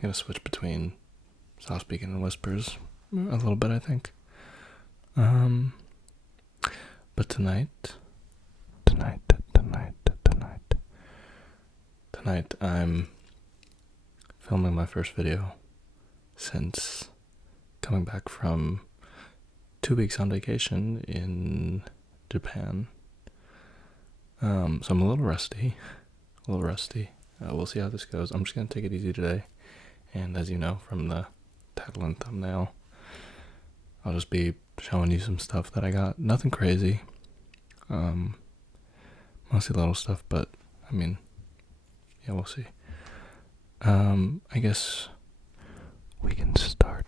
gonna switch between soft speaking and whispers a little bit, I think. But tonight, I'm filming my first video since coming back from 2 weeks on vacation in Japan. So I'm a little rusty. We'll see how this goes. I'm just gonna take it easy today. And as you know from the title and thumbnail, I'll just be showing you some stuff that I got. Nothing crazy. Mostly little stuff, but I mean, yeah, we'll see. I guess we can start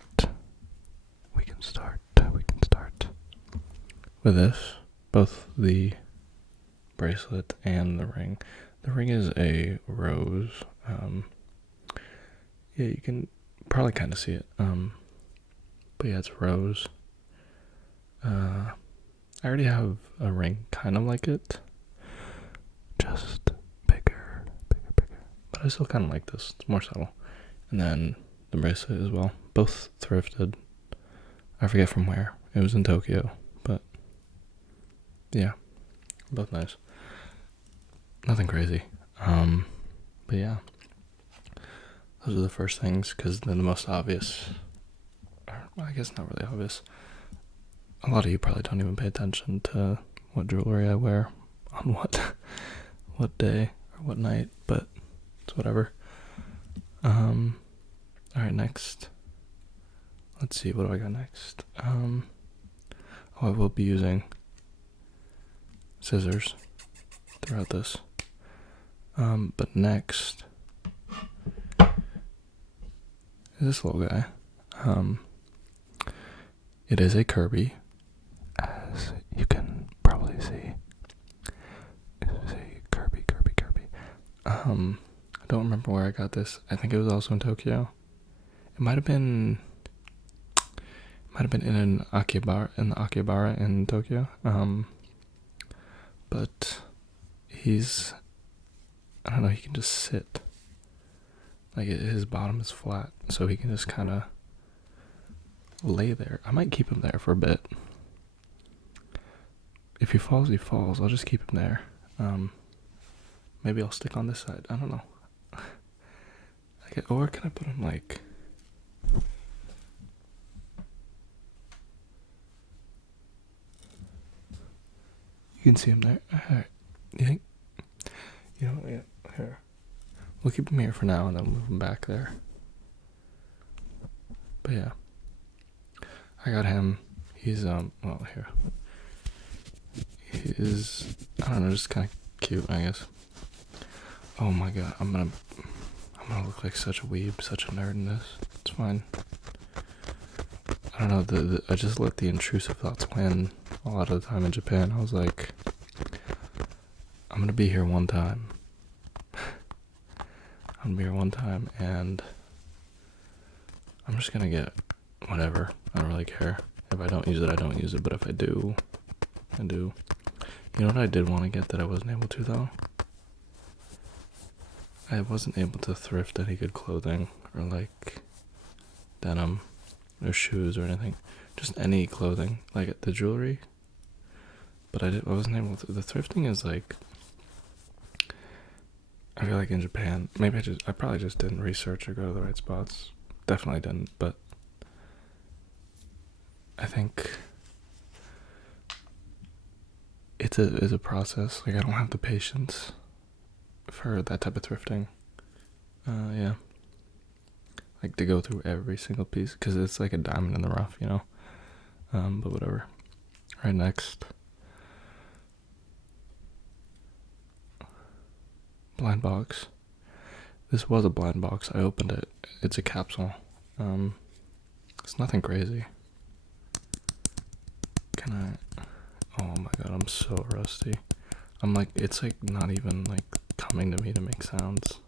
with this. Both the bracelet and the ring. The ring is a rose. Yeah, you can probably kind of see it. But yeah, it's a rose. I already have a ring kind of like it, just bigger. But I still kind of like this. It's more subtle. And then the bracelet as well. Both thrifted. I forget from where. It was in Tokyo, but yeah, both nice. Nothing crazy. But yeah, those are the first things, because they're the most obvious. Or, I guess not really obvious. A lot of you probably don't even pay attention to what jewelry I wear on what day or what night, but it's whatever. Alright, next. Let's see, what do I got next? I will be using scissors throughout this. But next is this little guy. It is a Kirby, as you can probably see. It is a Kirby. I don't remember where I got this. I think it was also in Tokyo. It might have been in the Akihabara in Tokyo. But he's, I don't know, he can just sit. Like, his bottom is flat, so he can just kind of lay there. I might keep him there for a bit. If he falls, he falls. I'll just keep him there. Maybe I'll stick on this side. I don't know. Or can I put him like... You can see him there. Alright. You think? You know, yeah, here. We'll keep him here for now and then move him back there. But yeah. I got him. He's, well, here. He's, I don't know, just kind of cute, I guess. Oh my god, I'm gonna look like such a weeb, such a nerd in this. It's fine. I don't know, I just let the intrusive thoughts win a lot of the time in Japan. I was like, I'm gonna be here one time. And I'm just gonna get whatever. I don't really care. If I don't use it, I don't use it, but if I do, I do. You know what I did want to get that I wasn't able to, though? I wasn't able to thrift any good clothing, or like denim, or shoes, or anything. Just any clothing, like the jewelry. But I wasn't able to. The thrifting is like, I feel like in Japan, I probably just didn't research or go to the right spots. Definitely didn't, but I think it's a process. Like, I don't have the patience for that type of thrifting. Yeah. Like, to go through every single piece, because it's like a diamond in the rough, you know? But whatever. Right, next. Blind box. This was a blind box. I opened it. It's a capsule. It's nothing crazy. Can I... Oh my god, I'm so rusty. I'm like, it's like not even like coming to me to make sounds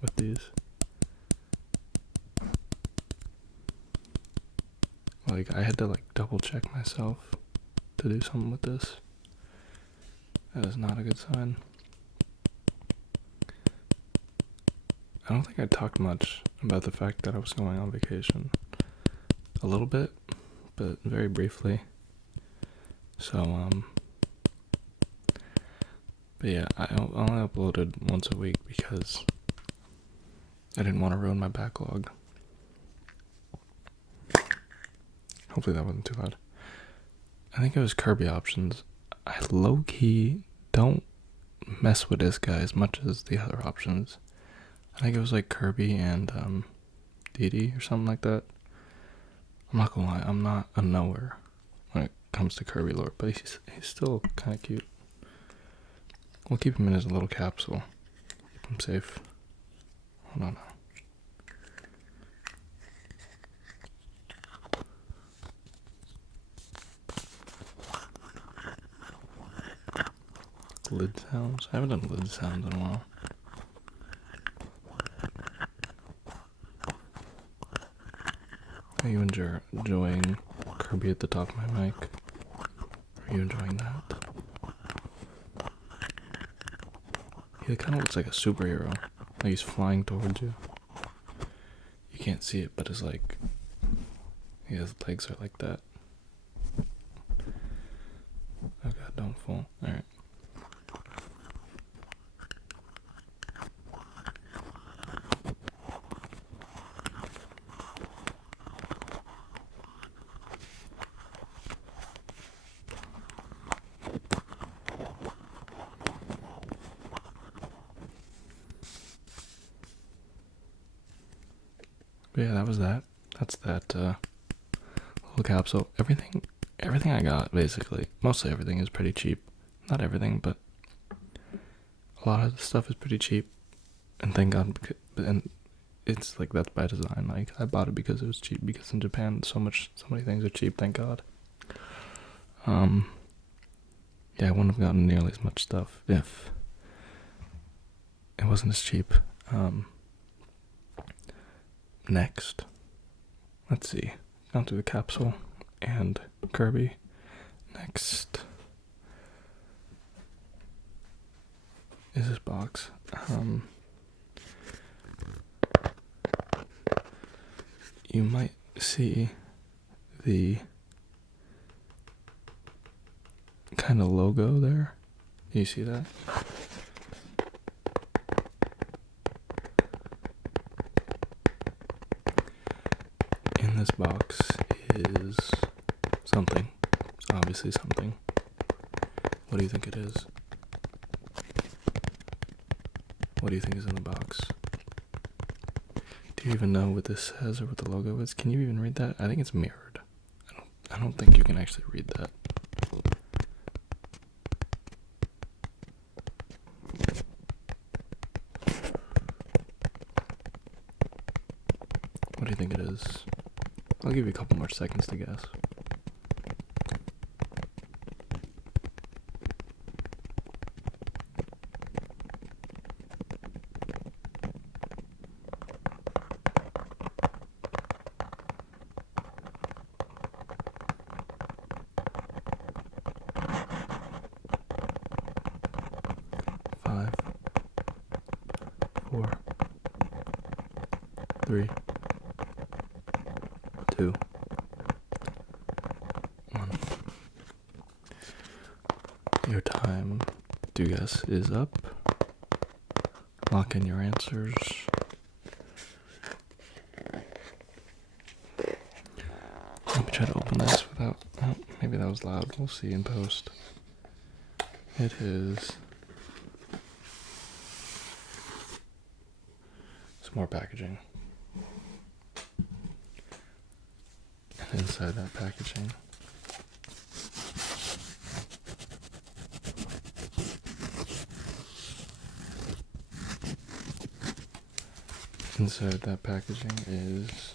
with these. Like, I had to like double check myself to do something with this. That is not a good sign. I don't think I talked much about the fact that I was going on vacation a little bit, but very briefly. So, but yeah, I only uploaded once a week because I didn't want to ruin my backlog. Hopefully that wasn't too loud. I think it was Kirby options. I low-key don't mess with this guy as much as the other options. I think it was like Kirby and Didi or something like that. I'm not gonna lie, I'm not a knower when it comes to Kirby lore, but he's still kind of cute. We'll keep him in his little capsule. Keep him safe. Hold on now. Lid sounds? I haven't done lid sounds in a while. Are you enjoying Kirby at the top of my mic? Are you enjoying that? He kind of looks like a superhero. Like he's flying towards you. You can't see it, but his his legs are like that. Oh god, don't fall. Alright. But yeah, that was that. That's that little capsule. Everything I got, basically, mostly everything is pretty cheap. Not everything, but a lot of the stuff is pretty cheap. And thank God, and it's like that's by design. Like I bought it because it was cheap. Because in Japan, so many things are cheap. Thank God. Yeah, I wouldn't have gotten nearly as much stuff if it wasn't as cheap. Next, let's see. Gone through the capsule and Kirby. Next is this box. You might see the kind of logo there. You see that? In this box is something. It's obviously something. What do you think it is? What do you think is in the box? Do you even know what this says or what the logo is? Can you even read that? I think it's mirrored. I don't think you can actually read that. What do you think it is? I'll give you a couple more seconds to guess. Five, 4, 3, 2, 1. Your time to guess is up. Lock in your answers. Let me try to open this without... Oh, maybe that was loud. We'll see in post. It is... some more packaging. And inside that packaging... inside that packaging is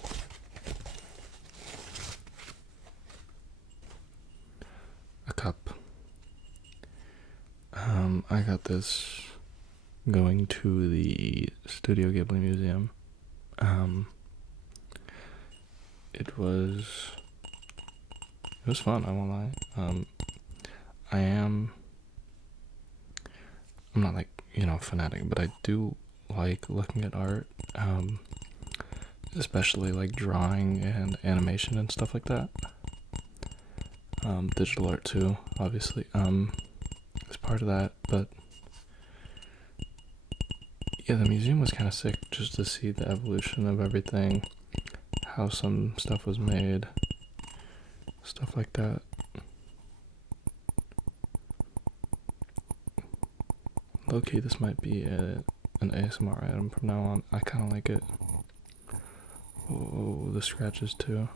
a cup. I got this going to the Studio Ghibli Museum. It was fun, I won't lie. I'm not like, fanatic, but I do like looking at art. especially like drawing and animation and stuff like that. Digital art too, obviously, is part of that, but yeah, the museum was kind of sick just to see the evolution of everything, how some stuff was made, stuff like that. Low-key, this might be an ASMR item from now on. I kind of like it. Oh, the scratches too.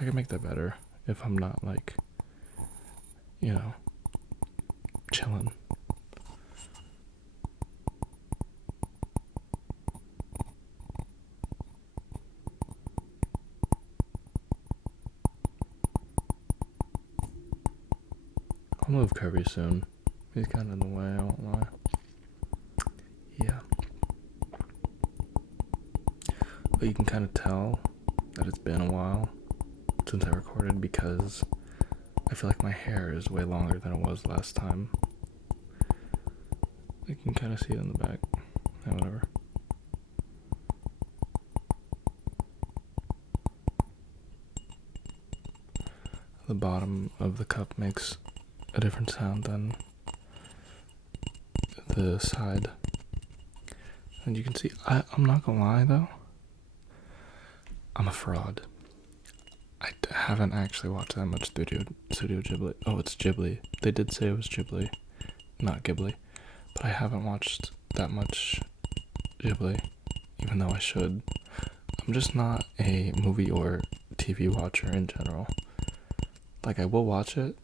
I can make that better if I'm not like, chilling. I'll move Kirby soon. He's kind of in the way, I won't lie. Yeah. But you can kind of tell that it's been a while since I recorded because I feel like my hair is way longer than it was last time. You can kind of see it in the back. Yeah, whatever. The bottom of the cup makes a different sound than the side. And you can see, I'm not gonna lie though, I'm a fraud. I haven't actually watched that much Studio Ghibli. Oh, it's Ghibli. They did say it was Ghibli, not Ghibli. But I haven't watched that much Ghibli, even though I should. I'm just not a movie or TV watcher in general. Like, I will watch it,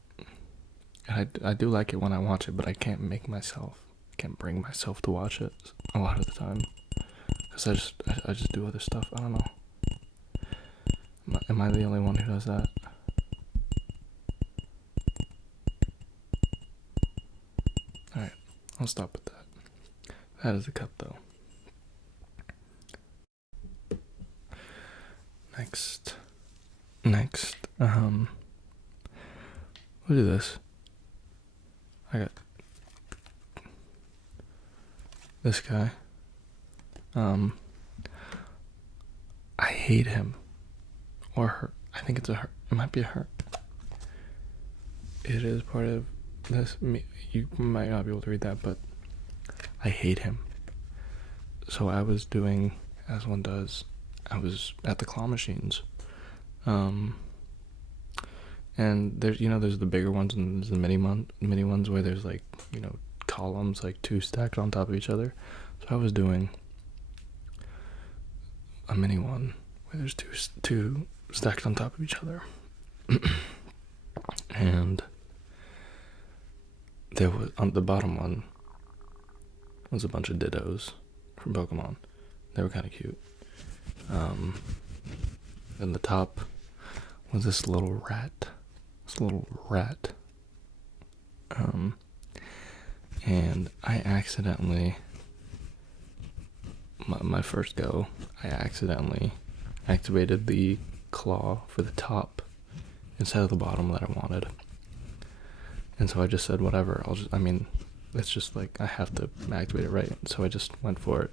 and I do like it when I watch it, but I can't bring myself to watch it a lot of the time. Because I just do other stuff. I don't know. Am I the only one who does that? Alright, I'll stop with that. That is a cup though. Next, look at this. I got this guy. I hate him. Or her. I think it's a her. It might be a her. It is part of this. You might not be able to read that, but I hate him. So I was doing, as one does, I was at the claw machines. And there's the bigger ones and there's the mini ones where there's like, columns like two stacked on top of each other. So I was doing a mini one where there's two stacked on top of each other. And there was, on the bottom one was a bunch of Dittos from Pokemon. They were kind of cute. And the top was this little rat. And I accidentally, my first go, I accidentally activated the claw for the top instead of the bottom that I wanted. And so I just said, whatever, it's just like, I have to activate it right. So I just went for it,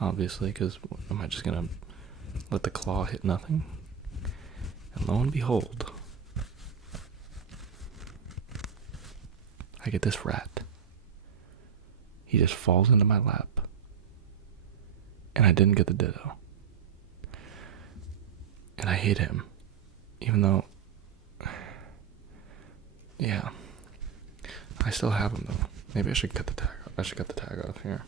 obviously, because am I just gonna let the claw hit nothing? And lo and behold, I get this rat. He just falls into my lap. And I didn't get the Ditto. And I hate him. Even though, yeah. I still have him though. Maybe I should cut the tag off. I should cut the tag off here.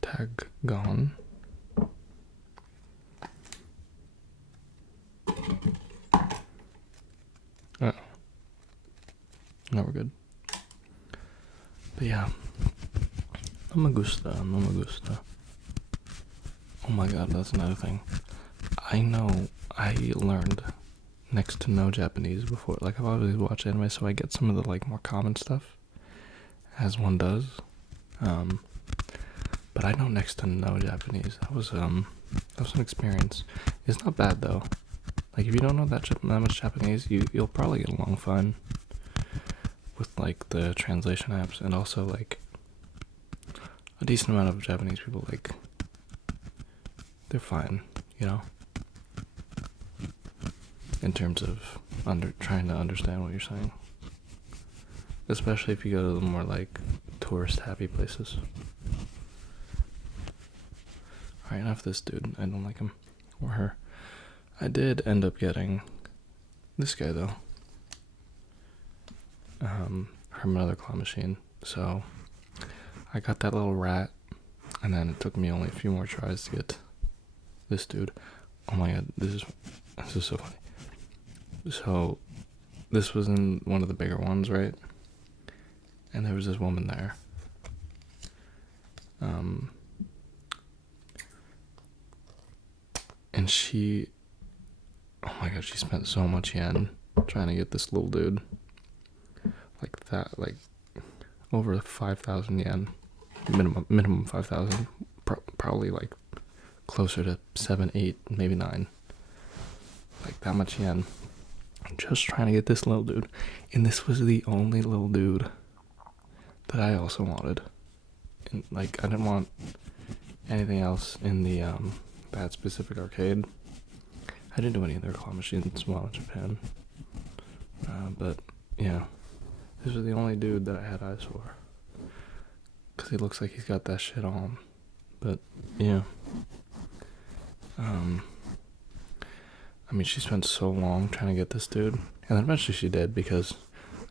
Tag gone. Oh. Now we're good. But yeah. No me gusta. Oh my god, that's another thing. I know I learned next to no Japanese before. Like, I've always watched anime, so I get some of the, like, more common stuff, as one does. but I know next to no Japanese. That was an experience. It's not bad though. Like if you don't know that much Japanese, you'll probably get along fine with like the translation apps, and also like a decent amount of Japanese people, like they're fine, you know, in terms of trying to understand what you're saying, especially if you go to the more like tourist happy places. Alright, enough of this dude. I don't like him or her. I did end up getting this guy though, from another claw machine. So I got that little rat, and then it took me only a few more tries to get this dude. Oh my god, this is so funny. So this was in one of the bigger ones, right? And there was this woman there. And she, oh my god, she spent so much yen trying to get this little dude. Like that, like over 5,000 yen. Minimum 5,000. Probably like closer to 7, 8, maybe 9. Like that much yen. Just trying to get this little dude. And this was the only little dude that I also wanted. And like I didn't want anything else in the that specific arcade. I didn't do any of their claw machines while in Japan. But yeah, this was the only dude that I had eyes for. Cause he looks like he's got that shit on. But yeah. I mean, she spent so long trying to get this dude, and then eventually she did, because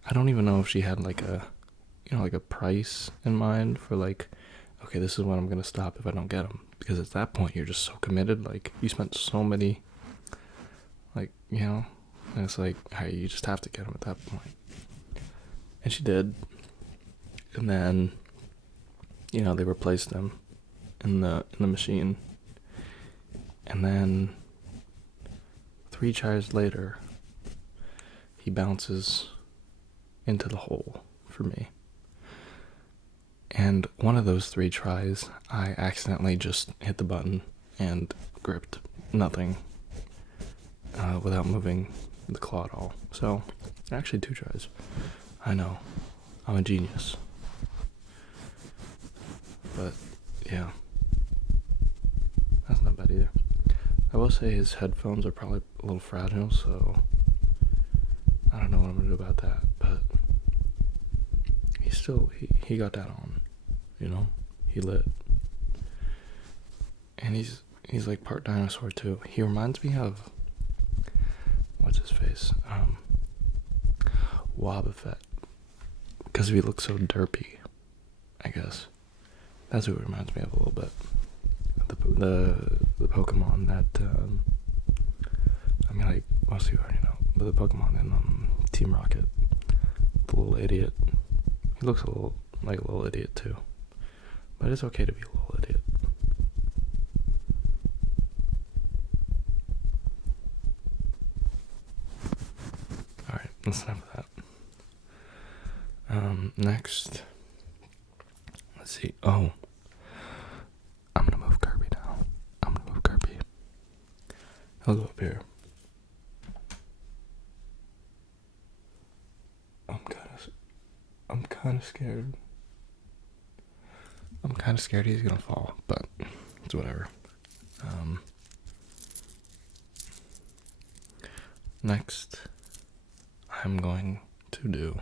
I don't even know if she had like a, you know, like a price in mind for like, okay, this is when I'm gonna stop if I don't get him, because at that point you're just so committed, like you spent so many, like, you know, and it's like, hey, you just have to get him at that point. And she did, and then, you know, they replaced him in the machine, and then 3 tries later, he bounces into the hole for me. And one of those 3 tries, I accidentally just hit the button and gripped nothing without moving the claw at all. So, actually 2 tries. I know, I'm a genius. But, yeah, that's not bad either. I will say his headphones are probably a little fragile, so I don't know what I'm gonna do about that, but he got that on, you know, he lit. And he's like part dinosaur too. He reminds me of, what's his face, Wobbuffet, because he looks so derpy, I guess. That's who it reminds me of a little bit. The Pokemon that, I mean, like, most of you already know, but the Pokemon in Team Rocket, the little idiot, he looks like a little idiot too, but it's okay to be a little idiot. Alright, that's enough of that. Next, let's see, I'm gonna move Kirby now. He'll go up here. I'm kind of scared. I'm kind of scared he's gonna fall, but it's whatever. Next, I'm going to do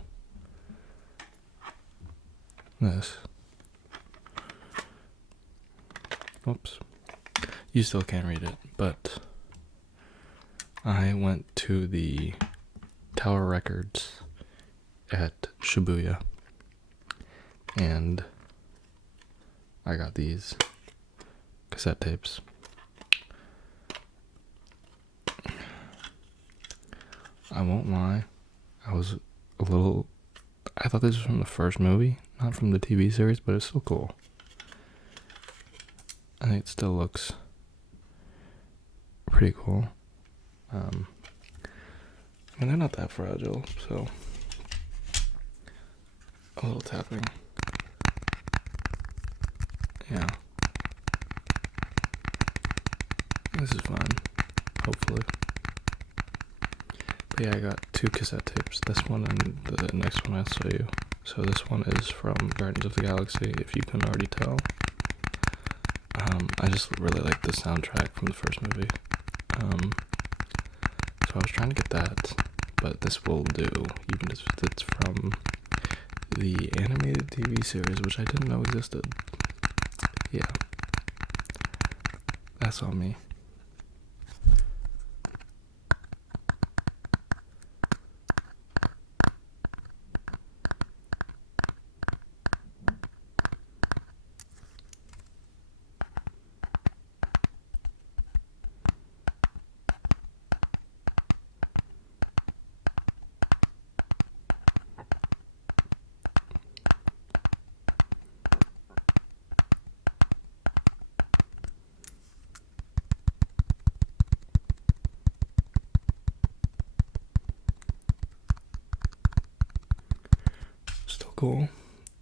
this. Oops. You still can't read it, but I went to the Tower Records at Shibuya, and I got these cassette tapes. I won't lie, I thought this was from the first movie, not from the TV series, but it's still cool. I think it still looks pretty cool. I mean, they're not that fragile, so a little tapping. Yeah, This is fun, hopefully. But yeah, I got 2 cassette tapes, this one and the next one I'll show you. So this one is from Guardians of the Galaxy, if you can already tell. I just really like the soundtrack from the first movie. So I was trying to get that, but this will do, even if it's from the animated TV series, which I didn't know existed. Yeah. That's on me. Still cool.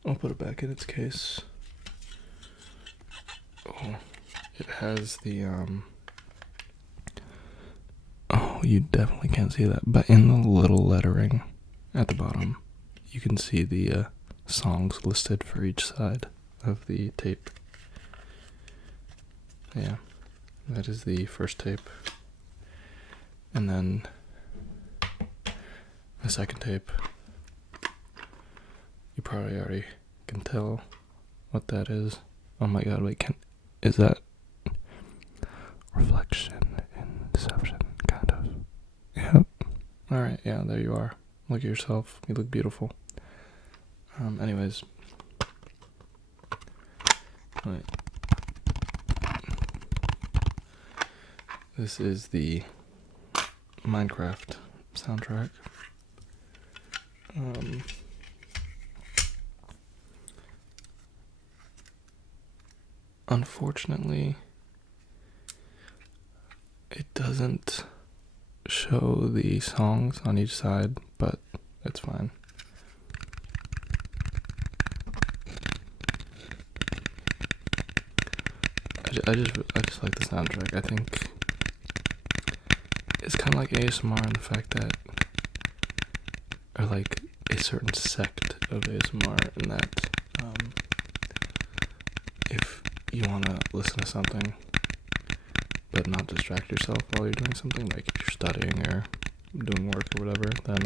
I'll put it back in its case. Oh, it has the, oh, you definitely can't see that, but in the little lettering at the bottom, you can see the songs listed for each side of the tape. Yeah, that is the first tape. And then the second tape. You probably already can tell what that is. Oh my god, wait, is that reflection and deception, kind of? Yep. Alright, yeah, there you are. Look at yourself. You look beautiful. Anyways. Right. This is the Minecraft soundtrack. Unfortunately, it doesn't show the songs on each side, but it's fine. I just like the soundtrack. I think it's kind of like ASMR in the fact that, or like a certain sect of ASMR in that, if you want to listen to something but not distract yourself while you're doing something, like if you're studying or doing work or whatever, then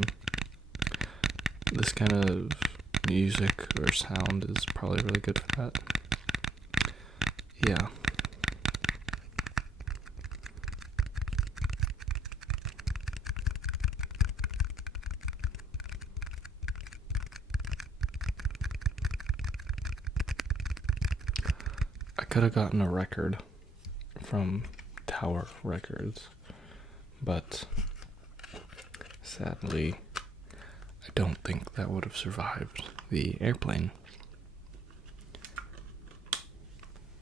this kind of music or sound is probably really good for that. Yeah. I could have gotten a record from Tower Records, but sadly, I don't think that would have survived the airplane.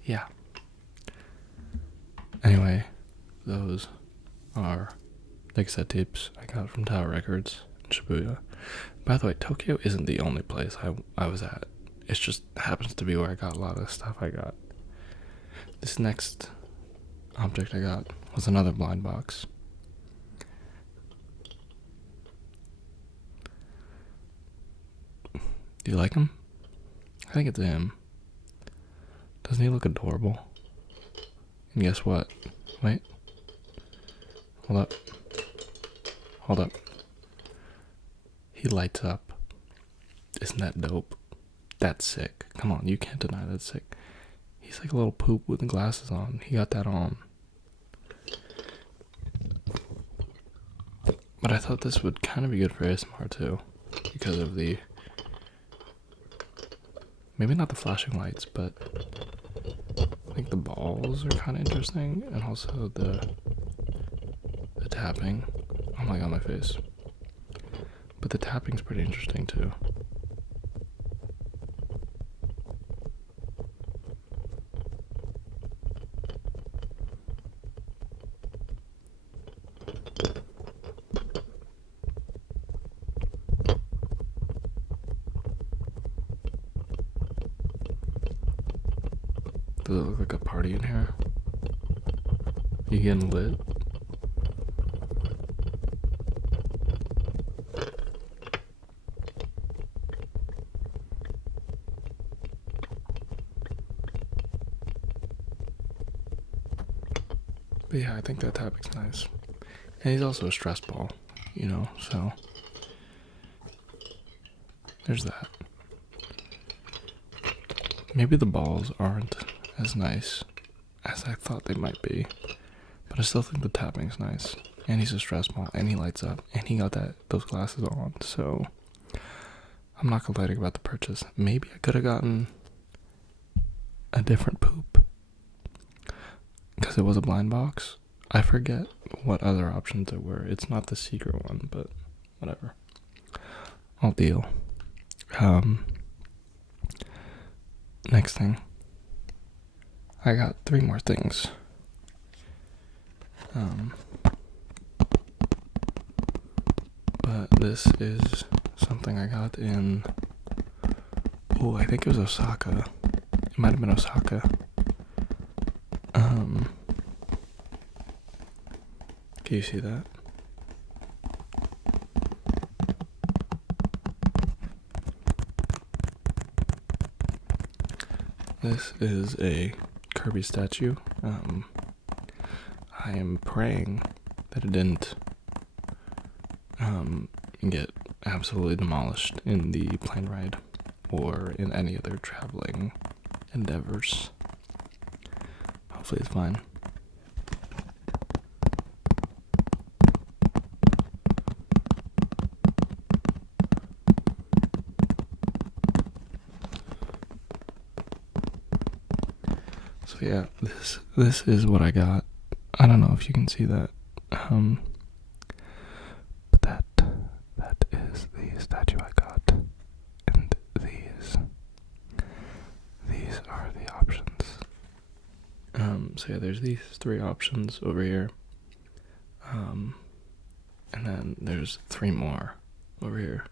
Yeah. Anyway, those are the cassette tapes I got from Tower Records in Shibuya. By the way, Tokyo isn't the only place I was at. It just happens to be where I got a lot of stuff I got. This next object I got was another blind box. Do you like him? I think it's him. Doesn't he look adorable? And guess what? Wait. Hold up. Hold up. He lights up. Isn't that dope? That's sick. Come on, you can't deny that's sick. He's like a little poop with the glasses on. He got that on. But I thought this would kind of be good for ASMR too, because of the, maybe not the flashing lights, but I think the balls are kind of interesting, and also the tapping. Oh my god, my face. But the tapping's pretty interesting too. Does it look like a party in here? You getting lit? But yeah, I think that tapping's nice. And he's also a stress ball, you know, so there's that. Maybe the balls aren't as nice as I thought they might be, but I still think the tapping's nice. And he's a stress ball, and he lights up, and he got those glasses on, so I'm not complaining about the purchase. Maybe I could have gotten a different poop, because it was a blind box. I forget what other options there were. It's not the secret one, but whatever. I'll deal. Next thing. I got 3 more things. But this is something I got in, I think it was Osaka. It might have been Osaka. Can you see that? This is a Kirby statue. I am praying that it didn't get absolutely demolished in the plane ride or in any other traveling endeavors. Hopefully it's fine. So yeah, this is what I got. I don't know if you can see that. But that is the statue I got. And these are the options. So yeah, there's these 3 options over here. And then there's 3 more over here.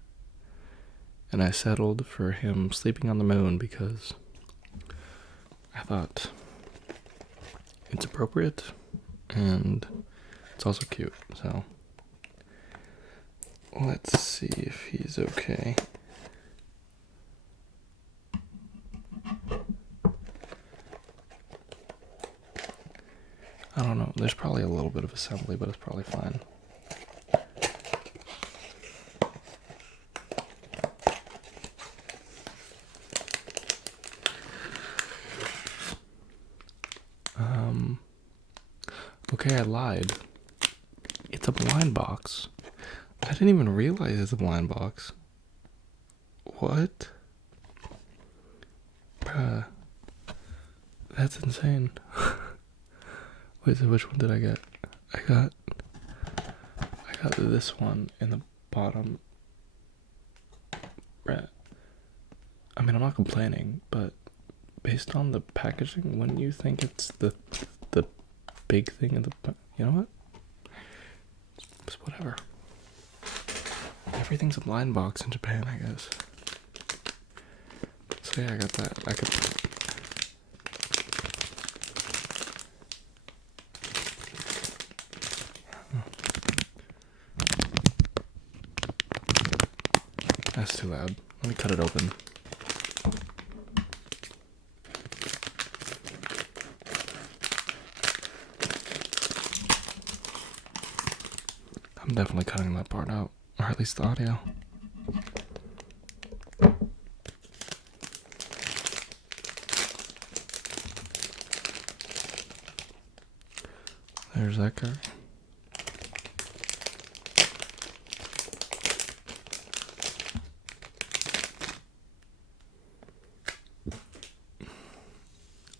And I settled for him sleeping on the moon because I thought it's appropriate and it's also cute. So let's see if he's okay. I don't know. There's probably a little bit of assembly, but it's probably fine. Okay, I lied. It's a blind box. I didn't even realize it's a blind box. What? Bruh. That's insane. Wait, so which one did I get? I got this one in the bottom. Bruh. I mean, I'm not complaining, but based on the packaging, wouldn't you think it's the big thing in the... You know what? It's whatever. Everything's a blind box in Japan, I guess. So yeah, I got that. That's too loud. Let me cut it open. I'm definitely cutting that part out, or at least the audio. There's that guy.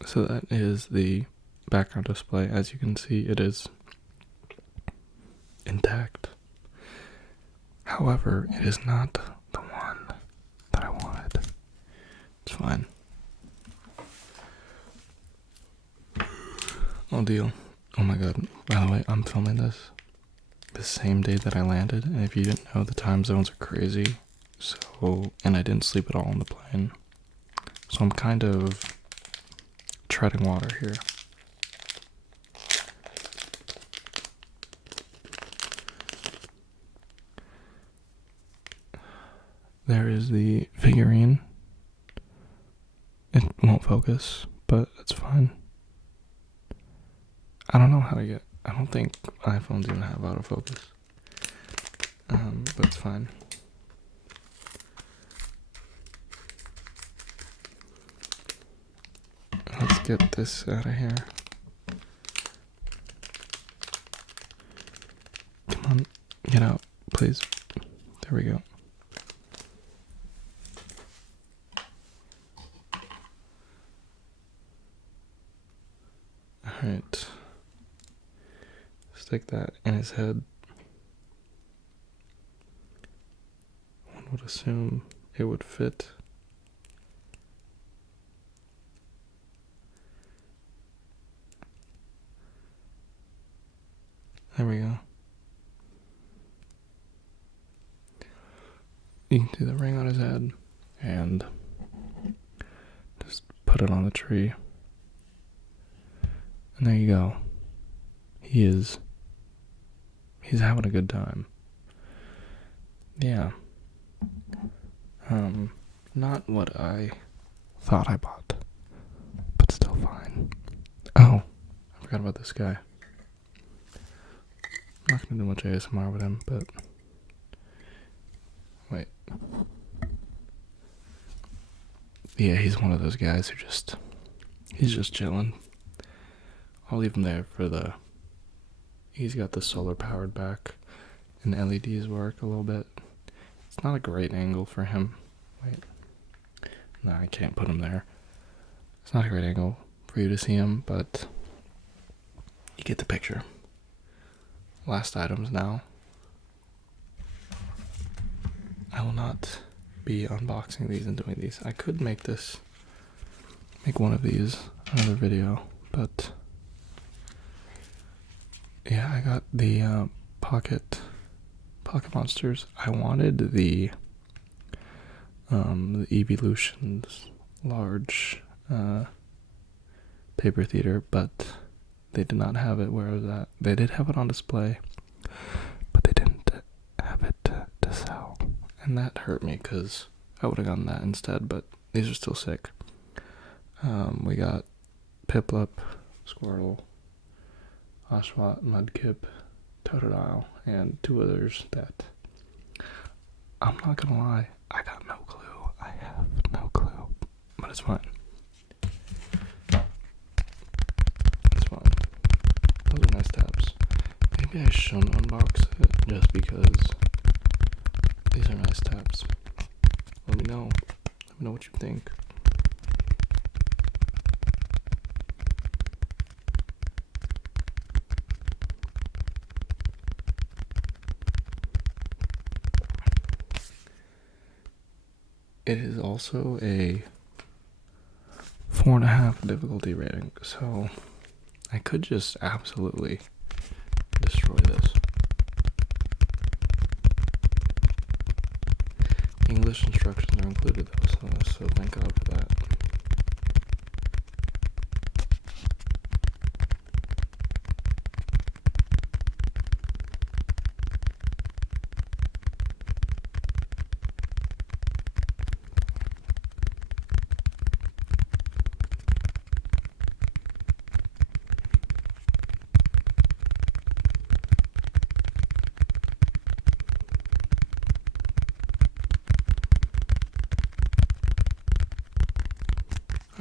So that is the background display. As you can see, it is intact. However, it is not the one that I wanted. It's fine. I'll deal. Oh my god. By the way, I'm filming this the same day that I landed, and if you didn't know, the time zones are crazy. So, and I didn't sleep at all on the plane. So I'm kind of treading water here. there is the figurine. It won't focus, but it's fine. I don't know how to get. I don't think iPhones even have autofocus. But it's fine. Let's get this out of here. Come on, get out, please. There we go. Alright. Stick that in his head. One would assume it would fit. There we go. You can do the ring on his head and just put it on the tree. And there you go. He's having a good time. Yeah. Not what I thought I bought, but still fine. Oh, I forgot about this guy. I'm not gonna do much ASMR with him, but wait. Yeah, he's one of those guys who he's just chilling. I'll leave him there for he's got the solar powered back and LEDs work a little bit. It's not a great angle for him. Wait. No, I can't put him there. It's not a great angle for you to see him, but you get the picture. Last items now. I will not be unboxing these and doing these. I could make one of these another video, but yeah, I got the pocket monsters. I wanted the Evolutions large paper theater, but they did not have it where I was at. They did have it on display, but they didn't have it to sell, and that hurt me because I would have gotten that instead. But these are still sick. We got Piplup, Squirtle, Oshawott, Mudkip, Totodile, and two others that I'm not gonna lie, I got no clue. I have no clue, but it's fine. It's fine. Those are nice tabs. Maybe I shouldn't unbox it just because these are nice tabs. Let me know. Let me know what you think. It is also a 4.5 difficulty rating, so I could just absolutely destroy this. English instructions are included though, so thank God for that.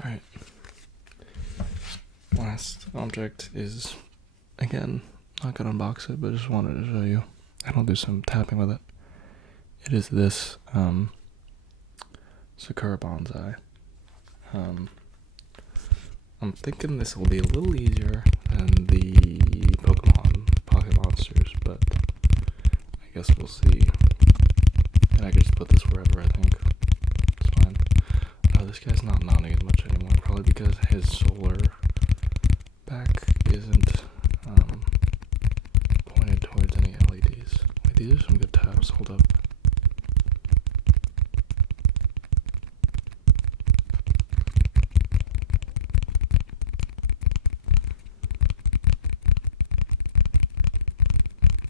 Alright. Last object is, again, not gonna unbox it, but just wanted to show you. I don't do some tapping with it. It is this Sakura bonsai. I'm thinking this will be a little easier than the Pokemon Pocket Monsters, but I guess we'll see. And I can just put this wherever I think. It's fine. Oh, this guy's not nodding as much anymore, probably because his solar back isn't pointed towards any LEDs. Wait, these are some good tabs. Hold up.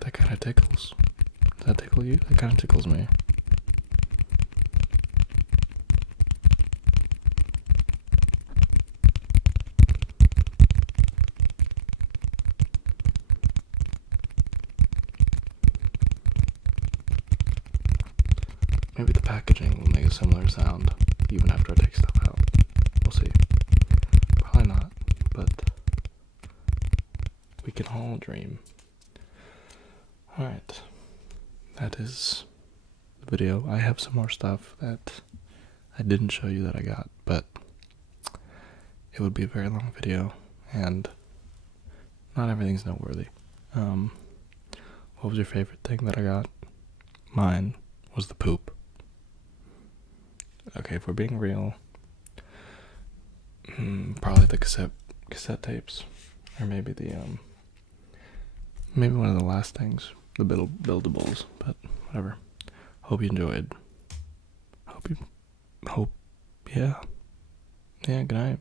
That kind of tickles. Does that tickle you? That kind of tickles me. Maybe the packaging will make a similar sound even after I take stuff out. We'll see. Probably not, but we can all dream. Alright, that is the video. I have some more stuff that I didn't show you that I got, but it would be a very long video, and not everything's noteworthy. What was your favorite thing that I got? Mine was the poop. Okay, if we're being real, probably the cassette tapes, or maybe maybe one of the last things, the buildables, but whatever. Hope you enjoyed. Yeah, good night.